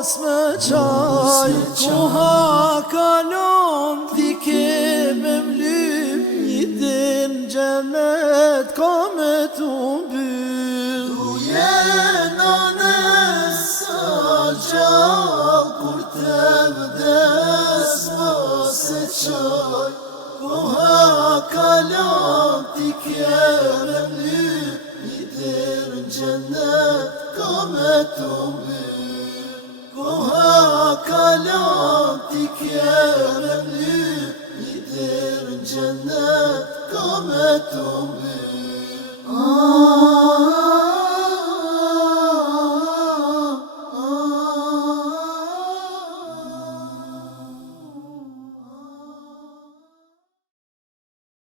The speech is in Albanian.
mos më qaj, koha kalon, ti ke me mlyp, një din gjenet ka me t'u mbyll. Tu jena nësa gjall, kur të vdes mos e qaj, koha kalon, ti ke me mlyp, një din gjenet ka me t'u mbyll. Koha kalon, ti ke me mlyp, një din gjenet ka me t'u mbyll.